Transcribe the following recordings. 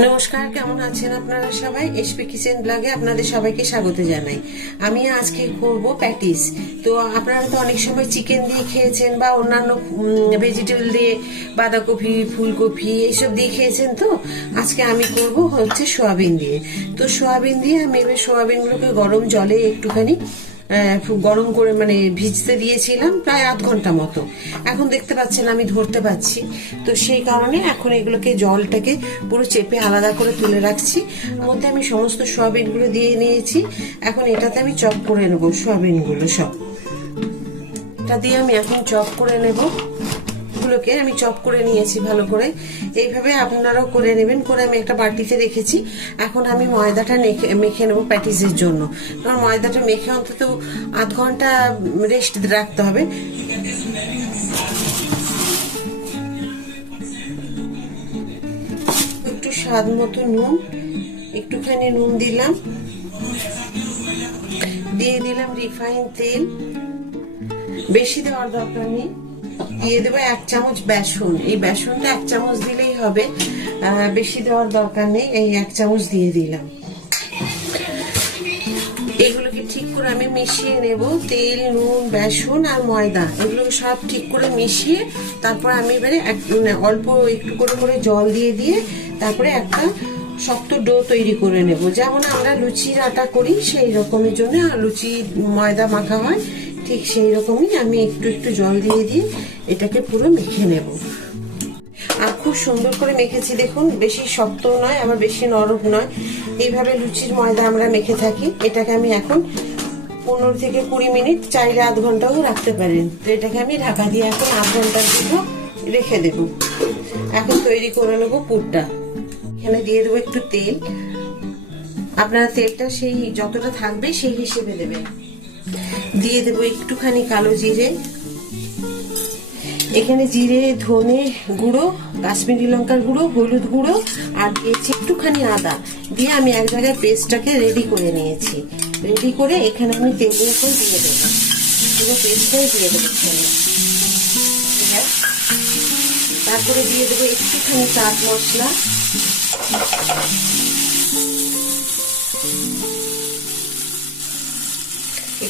নমস্কার, কেমন আছেন আপনারা সবাই? এসপি কিচেন ব্লগে আপনাদের সবাইকে স্বাগত জানাই। আমি আজকে করব প্যাটিস তো আপনারা তো অনেক সময় চিকেন দিয়ে খেয়েছেন বা অন্যান্য ভেজিটেবল দিয়ে, বাঁধাকপি, ফুলকপি, এইসব দিয়ে খেয়েছেন তো? আজকে আমি করব হচ্ছে সোয়াবিন দিয়ে। তো সোয়াবিন দিয়ে আমি এবার সোয়াবিনগুলোকে গরম জলে একটুখানি গরম করে মানে ভিজতে দিয়েছিলাম প্রায় আধ ঘণ্টা মতো। এখন দেখতে পাচ্ছেন আমি ধরতে পাচ্ছি। তো সেই কারণে এখন এগুলোকে জলটাকে পুরো চেপে আলাদা করে তুলে রাখছি। মধ্যে আমি সমস্ত সোয়াবিনগুলো দিয়ে নিয়েছি। এখন এটাতে আমি চপ করে নেব, সোয়াবিনগুলো সব। এটা দিয়ে আমি এখন চপ করে নেব। গুলোকে আমি চপ করে নিয়েছি ভালো করে। এইভাবে আপনারাও করে নেবেন, করে আমি একটা বাটিতে রেখেছি। এখন আমি ময়দাটা মেখে নেব প্যাটিসের জন্য। কারণ ময়দাটা মেখে অন্তত আধ ঘণ্টা রেস্ট রাখতে হবে। একটু স্বাদ মতো নুন, একটুখানি নুন দিলাম। দিয়ে দিলাম রিফাইন তেল। বেশি দেওয়ার দরকার নেই। দিয়ে দেবো এক চামচ বেসন। এই বেসনটা এক চামচ দিলেই হবে। বেশি দেওয়ার দরকার নেই, এই এক চামচ দিয়ে দিলাম। এগুলোকে ঠিক করে আমি মিশিয়ে নেব। তেল, নুন, বেসন আর ময়দা এগুলোকে সব ঠিক করে মিশিয়ে তারপর আমি এবারে এক- মানে অল্প একটু করে করে জল দিয়ে দিয়ে তারপরে একটা শক্ত ডো তৈরি করে নেব। যেমন আমরা লুচির আটা করি, সেই রকমের জন্য লুচি, ময়দা মাখা হয়। ঠিক সেই রকমই আমি একটু একটু জল দিয়ে দিয়ে এটাকে পুরো মেখে নেব। আর খুব সুন্দর করে মেখেছি, দেখুন, বেশি শক্ত নয়, আবার বেশি নরম নয়। এইভাবে লুচির ময়দা আমরা মেখে থাকি, এটাকে আমি এখন পনেরো থেকে কুড়ি মিনিট, চাইলে আধ ঘন্টাও রাখতে পারেন। তো এটাকে আমি ঢাকা দিয়ে এখন আধ ঘণ্টার জন্য রেখে দেব। এখন তৈরি করে নেব পুরটা। এখানে দিয়ে দেবো একটু তেল। আপনারা তেলটা সেই যতটা থাকবে সেই হিসেবে দেবেন। দিয়ে দেবো একটুখানি কালো জিরে। এখানে জিরে, ধনে গুঁড়ো, কাশ্মীরি লঙ্কার গুঁড়ো, হলুদ গুঁড়ো আর দিয়েছি একটুখানি আদা। দিয়ে আমি এক জায়গায় পেস্টটাকে রেডি করে নিয়েছি। রেডি করে এখানে আমি তেলের উপর দিয়ে দেবো। পুরো পেস্টটাই দিয়ে দেবো তারপরে দিয়ে দেবো একটুখানি চাট মশলা।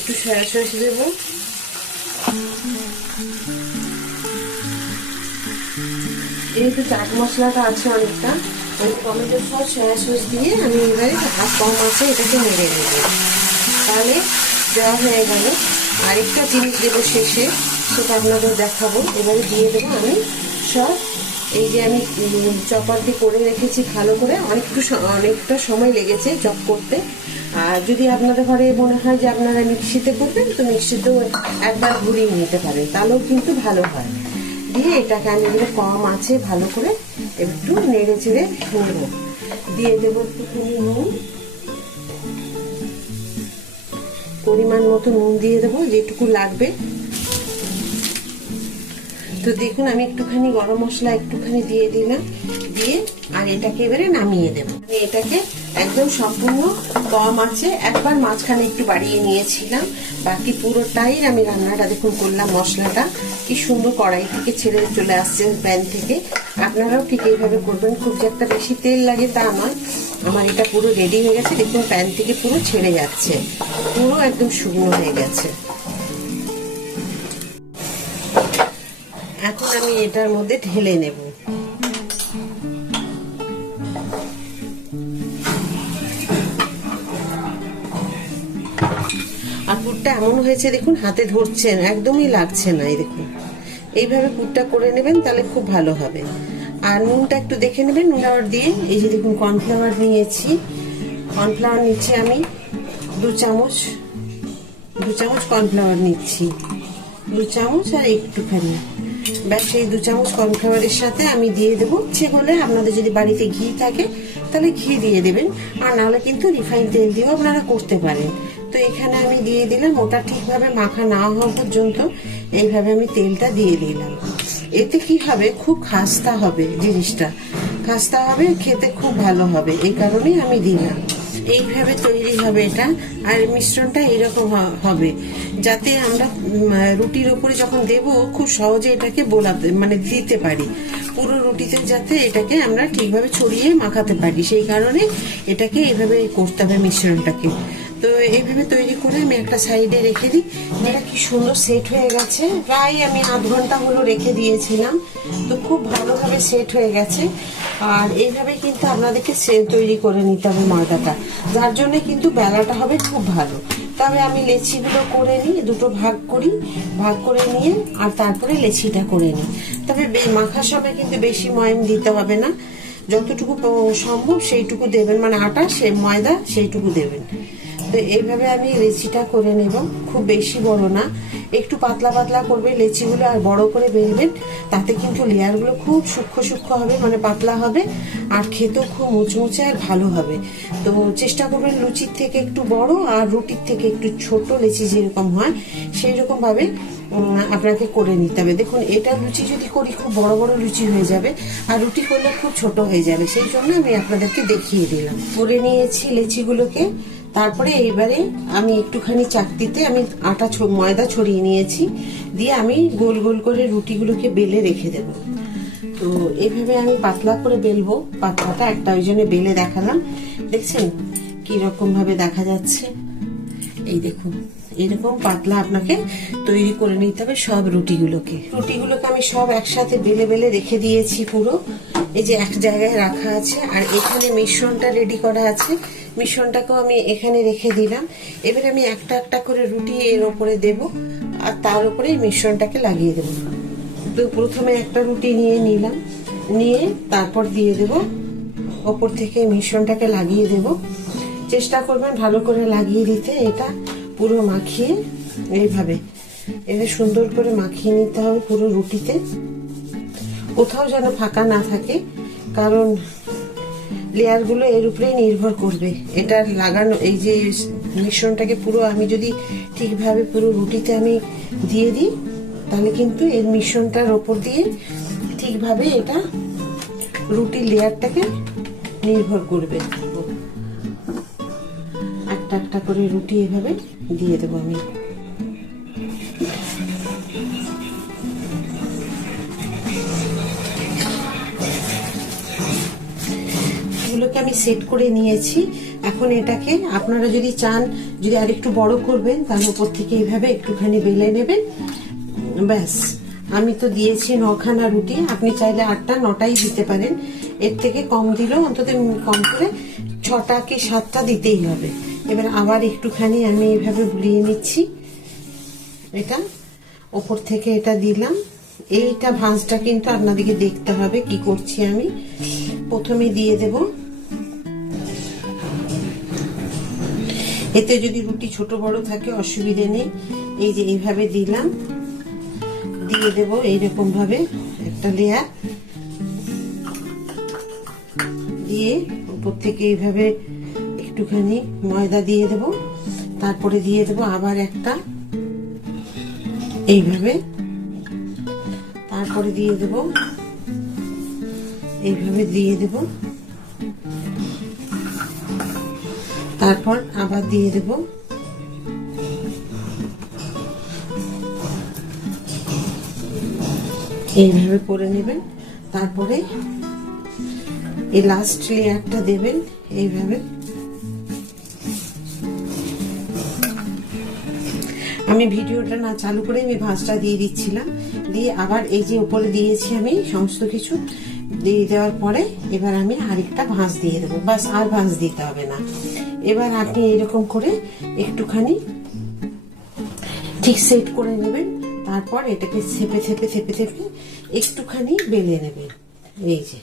একটু সয়া সস দেবো। যেহেতু চাট মশলাটা আছে অনেকটা ওই টমেটো সস, সয়া সস দিয়ে আমি এবারে হাত কম আছে এটাকে মেরে নেব। তাহলে দেওয়া হয়ে গেল। আরেকটা জিনিস দেবো শেষে, সেটা আপনাদের দেখাবো। এবারে দিয়ে দেবো আমি সব। এই যে আমি চপার দিয়ে করে রেখেছি ভালো করে, অনেকটু অনেকটা সময় লেগেছে চপ করতে। আর যদি আপনাদের ঘরে মনে হয় যে আপনারা মিক্সিতে করবেন, তো মিক্সিতেও একবার ঘুরিয়ে নিতে পারেন। তাহলেও কিন্তু ভালো হয়। দিয়ে এটাকে আমি এগুলো কম আছে ভালো করে একটু নেড়ে চেড়ে নেব দিয়ে দেবো একটুখানি নুন। পরিমাণ মতো নুন দিয়ে দেবো, যেটুকু লাগবে। তো দেখুন, আমি একটুখানি গরম মশলা একটুখানি দিয়ে দিলাম। দিয়ে আর এটাকে এবারে নামিয়ে দেবো। আমি এটাকে একদম সম্পূর্ণ কম আছে। একবার মাঝখানে একটু বাড়িয়ে নিয়েছিলাম। বাকি পুরোটাই আমি রান্নাটা দেখুন করলাম মশলাটা। কি সুন্দর কড়াই থেকে ছেড়ে চলে আসছে প্যান থেকে। আপনারাও ঠিক এইভাবে করবেন। খুব যে একটা বেশি তেল লাগে তা নয়। আমার এটা পুরো রেডি হয়ে গেছে। দেখুন প্যান থেকে পুরো ছেড়ে যাচ্ছে। পুরো একদম শুকনো হয়ে গেছে। এখন আমি এটার মধ্যে ঢেলে নেব। পুরটা এমন হয়েছে, দেখুন, হাতে ধরছেন, একদমই লাগছে না, এই দেখুন। এইভাবে পুরটা করে নেবেন, তাহলে খুব ভালো হবে। আর নুনটা একটু দেখে নেবেন, নুন আবার দিয়ে, এই যে দেখুন, কর্নফ্লাওয়ার নিয়েছি। কর্নফ্লাওয়ার নিচ্ছি আমি, দু চামচ দু চামচ কর্নফ্লাওয়ার নিচ্ছি। দু চামচ আর একটুখানি। ব্যাস, এই দু চামচ কর্নফ্লাওয়ারের সাথে আমি দিয়ে দেবো। ইচ্ছে হলে আপনাদের যদি বাড়িতে ঘি থাকে, তাহলে ঘি দিয়ে দেবেন। আর নাহলে কিন্তু রিফাইন তেল দিয়েও আপনারা করতে পারেন। তো এখানে আমি দিয়ে দিলাম। ওটা ঠিকভাবে মাখা না হওয়া পর্যন্ত এইভাবে আমি তেলটা দিয়ে দিলাম। এতে কি হবে? খুব খাস্তা হবে জিনিসটা। খাস্তা হবে, খেতে খুব ভালো হবে। এই কারণেই আমি দিলাম। এইভাবে তৈরি হবে এটা। আর মিশ্রণটা এরকম হবে। যাতে আমরা রুটির ওপরে যখন দেব, খুব সহজে এটাকে বোলাতে মানে দিতে পারি। পুরো রুটিতে যাতে এটাকে আমরা ঠিকভাবে ছড়িয়ে মাখাতে পারি। সেই কারণে এটাকে এইভাবে করতে হবে মিশ্রণটাকে। তো এইভাবে তৈরি করে আমি একটা সাইডে রেখে দিই। এটা কি সুন্দর সেট হয়ে গেছে। প্রায় আমি আধ ঘণ্টা হলো রেখে দিয়েছিলাম। তো খুব ভালোভাবে সেট হয়ে গেছে। আর এইভাবে কিন্তু আপনাদেরকে সে তৈরি করে নিতে হবে ময়দাটা। যার জন্য কিন্তু বেলাটা হবে খুব ভালো। তবে আমি লেচিগুলো করে নিই, দুটো ভাগ করি, ভাগ করে নিয়ে আর তারপরে লেচিটা করে নিই। তবে মাখার সময় কিন্তু বেশি ময়ম দিতে হবে না। যতটুকু সম্ভব সেইটুকু দেবেন। মানে আটা, সে ময়দা সেইটুকু দেবেন। তো এইভাবে আমি লেচিটা করে নেব। খুব বেশি বড় না। একটু পাতলা পাতলা করবে লেচিগুলো আর বড় করে বেরবেন তাতে কিন্তু লেয়ারগুলো খুব সূক্ষ্ম সূক্ষ্ম হবে মানে পাতলা হবে আর খেতেও খুব মুচমুচে আর ভালো হবে। তো চেষ্টা করবেন লুচির থেকে একটু বড় আর রুটির থেকে একটু ছোট লেচি যেরকম হয় সেই রকমভাবে আপনাকে করে নিতে হবে। দেখুন, এটা লুচি যদি করি খুব বড় বড় লুচি হয়ে যাবে আর রুটি করলে খুব ছোট হয়ে যাবে। সেই জন্য আমি আপনাদেরকে দেখিয়ে দিলাম। করে নিয়েছি লেচিগুলোকে। তারপরে এইবারে আমি একটুখানি চাকতিতে আমি আটা ময়দা ছড়িয়ে নিয়েছি, দিয়ে আমি গোল গোল করে রুটিগুলোকে বেলে রেখে দেব। তো এইভাবে আমি পাতলা করে বেলবো, পাতলাটা একটা ওই জন্য বেলে দেখালাম। দেখছেন কি রকম ভাবে দেখা যাচ্ছে? এই দেখুন, এরকম পাতলা আপনাকে তৈরি করে নিতে হবে সব রুটিগুলোকে। রুটিগুলোকে আমি সব একসাথে বেলে বেলে রেখে দিয়েছি পুরো। এই যে এক জায়গায় রাখা আছে, আর এখানে মিশ্রণটা রেডি করা আছে। মিশ্রণটাকেও আমি এখানে রেখে দিলাম। এবার আমি একটা একটা করে রুটি এর ওপরে দেব আর তার উপরে মিশ্রণটাকে লাগিয়ে দেবো। তো প্রথমে একটা রুটি নিয়ে নিলাম। নিয়ে তারপর দিয়ে দেব। ওপর থেকে মিশ্রণটাকে লাগিয়ে দেব। চেষ্টা করবেন ভালো করে লাগিয়ে দিতে। এটা পুরো মাখিয়ে এইভাবে। এটা সুন্দর করে মাখিয়ে নিতে হবে পুরো রুটিতে। কোথাও যেন ফাঁকা না থাকে, কারণ লেয়ারগুলো এর উপরেই নির্ভর করবে। এটা লাগানো, এই যে মিশ্রণটাকে পুরো আমি যদি ঠিকভাবে পুরো রুটিতে আমি দিয়ে দিই, তাহলে কিন্তু এর মিশ্রণটার ওপর দিয়ে ঠিকভাবে এটা রুটির লেয়ারটাকে নির্ভর করবে। একটা একটা করে রুটি এভাবে দিয়ে দেবো আমি। এগুলোকে আমি সেট করে নিয়েছি। এখন এটাকে আপনারা যদি চান, যদি আরেকটু বড় করবেন, তাহলে উপর থেকে এইভাবে একটুখানি বেলে নেবেন। ব্যাস, আমি তো দিয়েছি নখানা রুটি। আপনি চাইলে আটটা, নটাই দিতে পারেন। এর থেকে কম দিলেও অন্তত কম করে ছটা কি সাতটা দিতেই হবে। এবার আবার একটুখানি আমি এইভাবে বুলিয়ে নিচ্ছি। এটা ওপর থেকে এটা দিলাম। এইটা ভাঁজটা কিন্তু আপনাদেরকে দেখতে হবে কি করছি আমি। প্রথমে দিয়ে দেব এতে যদি রুটি ছোট বড় থাকে, অসুবিধে নেই। এই যে এইভাবে দিলাম। দিয়ে দেব এইরকম ভাবে একটা লেয়ার দিয়ে উপর থেকে এইভাবে একটুখানি ময়দা দিয়ে দেব। তারপরে দিয়ে দেব আবার একটা। এইভাবে। তারপরে দিয়ে দেব। এইভাবে দিয়ে দেব। তারপর আবার দিয়ে দেব। এইভাবে করে নেবেন। তারপরে এই লাস্ট লেয়ারটা দেবেন এইভাবে। আমি ভিডিওটা না চালু করে আমি ভাঁজটা দিয়ে দিচ্ছিলাম। দিয়ে আবার এই যে উপরে দিয়েছি আমি সমস্ত কিছু, দিয়ে দেওয়ার পরে এবার আমি আরেকটা ভাঁজ দিয়ে দেবো। বাস আর ভাঁজ দিতে হবে না। এবার আপনি এরকম করে একটুখানি ঠিক সেট করে নেবেন। তারপর এটাকে থেপে থেপে থেপে থেপে একটুখানি বেলে নেবেন। এই যে,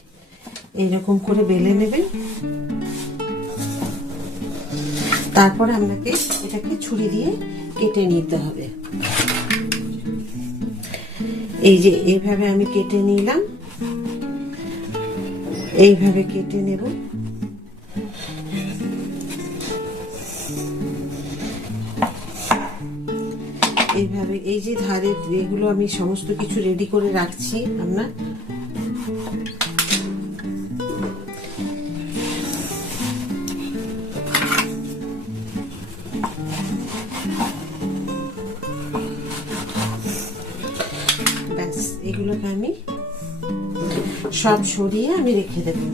এইরকম করে বেলে নেবেন। তারপর আপনাকে এটাকে ছুরি দিয়ে কেটে নিতে হবে। এই যে, এইভাবে আমি কেটে নিলাম। এইভাবে কেটে নেব। এইভাবে এই যে ধারে এগুলো আমি সমস্ত কিছু রেডি করে রাখছি আমরা। ব্যাস, এগুলোকে আমি সব সরিয়ে আমি রেখে দেবো।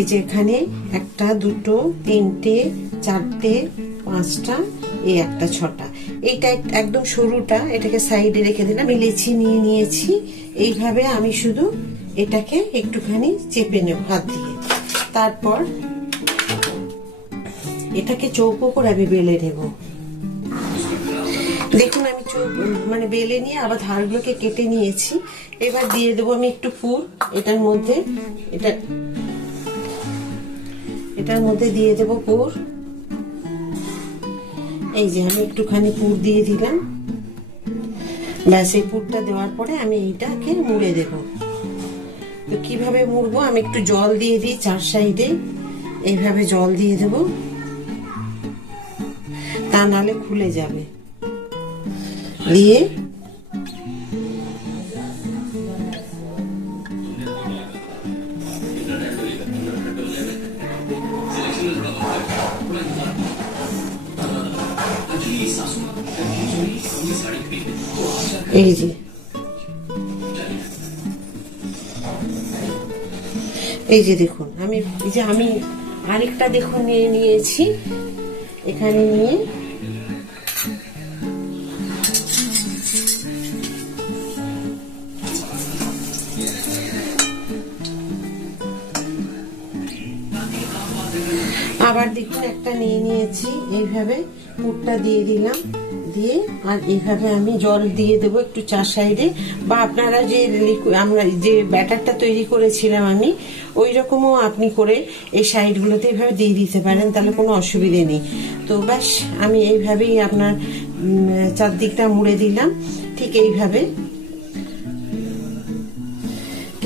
এই যে এখানে একটা, দুটো, তিনটে, চারটে, পাঁচটা, এই একটা, ছটা। এইটা এক- একদম সরুটা, এটাকে সাইডে রেখে দিলাম, আমি লেচি নিয়ে নিয়েছি। এইভাবে আমি শুধু এটাকে একটুখানি চেপে নেব হাত দিয়ে। তারপর এটাকে চৌকো করে আমি বেলে নেব। দেখুন, আমি মানে বেলে নিয়ে আবার ধারগুলোকে কেটে নিয়েছি। এবার দিয়ে দেবো আমি একটু পুর, এটার মধ্যে, এটা এটার মধ্যে দিয়ে দেবো পুর। এই যে আমি একটুখানি পুর দিয়ে দিলাম। ব্যাস, এই পুরটা দেওয়ার পরে আমি এইটাকে মুড়ে দেব। তো কীভাবে মুড়বো? আমি একটু জল দিয়ে দিই চার সাইডে। এইভাবে জল দিয়ে দেব। তা নালে খুলে যাবে। দিয়ে এই যে এই যে দেখুন, আমি এই যে আমি আরেকটা দেখুন নিয়ে নিয়েছি। এখানে নিয়ে আবার দেখুন একটা নিয়ে নিয়েছি, এইভাবে পুরটা দিয়ে দিলাম, দিয়ে আর এইভাবে আমি জল দিয়ে দেবো একটু চার সাইডে। বা আপনারা যে আমরা যে ব্যাটারটা তৈরি করেছিলাম আমি ওই রকমও আপনি করে এই সাইডগুলোতে এইভাবে দিয়ে দিতে পারেন, তাহলে কোনো অসুবিধে নেই। তো ব্যাস, আমি এইভাবেই আপনার চারদিকটা মুড়ে দিলাম, ঠিক এইভাবে।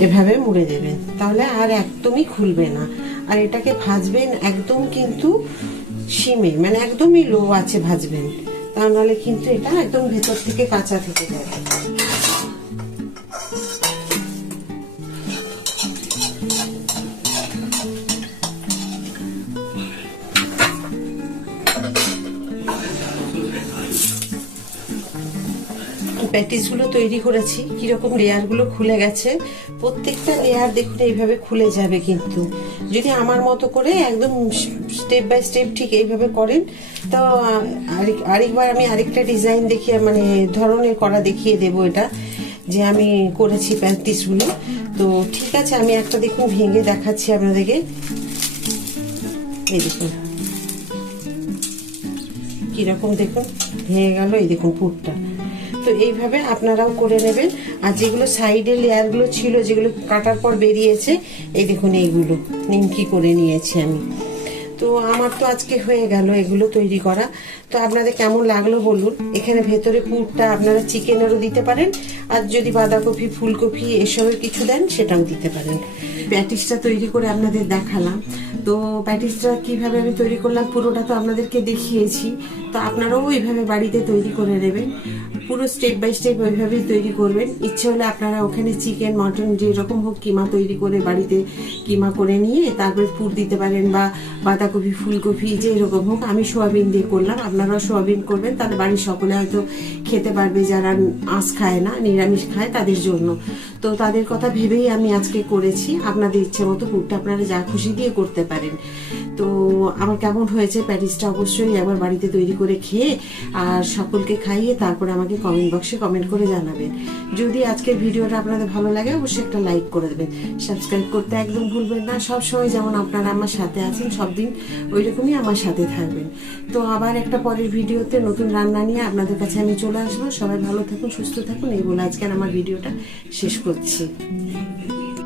এভাবে মুড়ে দেবেন, তাহলে আর একদমই খুলবে না। আর এটাকে ভাজবেন একদম কিন্তু সিমে মানে একদমই লো আছে ভাজবেন। তা নাহলে কিন্তু এটা একদম ভেতর থেকে কাঁচা থেকে যাবে। প্যাটিসগুলো তৈরি করেছি, কীরকম লেয়ারগুলো খুলে গেছে, প্রত্যেকটা লেয়ার দেখুন এইভাবে খুলে যাবে কিন্তু। যদি আমার মতো করে একদম স্টেপ বাই স্টেপ ঠিক এইভাবে করেন, তো আরেকবার আমি আরেকটা ডিজাইন দেখিয়ে মানে ধরনের করা দেখিয়ে দেবো এটা, যে আমি করেছি প্যাটিসগুলো। তো ঠিক আছে, আমি একটা দেখুন ভেঙে দেখাচ্ছি আপনাদেরকে। এই দেখুন। কীরকম দেখুন, ভেঙে গেল, এই দেখুন পুরটা। তো এইভাবে আপনারাও করে নেবেন। আর যেগুলো সাইডের লেয়ারগুলো ছিল, যেগুলো কাটার পর বেরিয়েছে, এই দেখুন এইগুলো। নিমকি করে নিয়েছি আমি। তো আমার তো আজকে হয়ে গেল এগুলো তৈরি করা। তো আপনাদের কেমন লাগল বলুন। এখানে ভেতরে পুরটা আপনারা চিকেনেরও দিতে পারেন। আর যদি বাঁধাকপি, ফুলকপি এসবের কিছু দেন, সেটাও দিতে পারেন। প্যাটিসটা তৈরি করে আপনাদের দেখালাম। তো প্যাটিসটা কীভাবে আমি তৈরি করলাম, পুরোটা তো আপনাদেরকে দেখিয়েছি। তো আপনারাও এইভাবে বাড়িতে তৈরি করে নেবেন। পুরো স্টেপ বাই স্টেপ ওইভাবেই তৈরি করবেন। ইচ্ছে হলে আপনারা ওখানে চিকেন মটন যেরকম হোক কিমা তৈরি করে বাড়িতে কিমা করে নিয়ে তারপরে পুর দিতে পারেন বা বাঁধাকপি, ফুলকপি যে এরকম হোক, আমি সোয়াবিন দিয়ে করলাম। আপনারাও সোয়াবিন করবেন তাহলে বাড়ির সকলে হয়তো খেতে পারবে যারা আঁশ খায় না, নিরামিষ খায় তাদের জন্য। তো তাদের কথা ভেবেই আমি আজকে করেছি। আপনাদের ইচ্ছে মতো পুরটা আপনারা যা খুশি দিয়ে করতে পারেন। তো আমার কেমন হয়েছে প্যাটিসটা অবশ্যই একবার বাড়িতে তৈরি করে খেয়ে আর সকলকে খাইয়ে তারপরে আমাকে কমেন্ট বক্সে কমেন্ট করে জানাবেন। যদি আজকের ভিডিওটা আপনাদের ভালো লাগে, অবশ্যই একটা লাইক করে দেবেন। সাবস্ক্রাইব করতে একদম ভুলবেন না। সব সময় যেমন আপনারা আমার সাথে আছেন সব দিন ওই রকমই আমার সাথে থাকবেন। তো আবার একটা পরের ভিডিওতে নতুন রান্না নিয়ে আপনাদের কাছে আমি চলে আসব। সবাই ভালো থাকুন, সুস্থ থাকুন। এই বলে আজকে আমার ভিডিওটা শেষ করছি।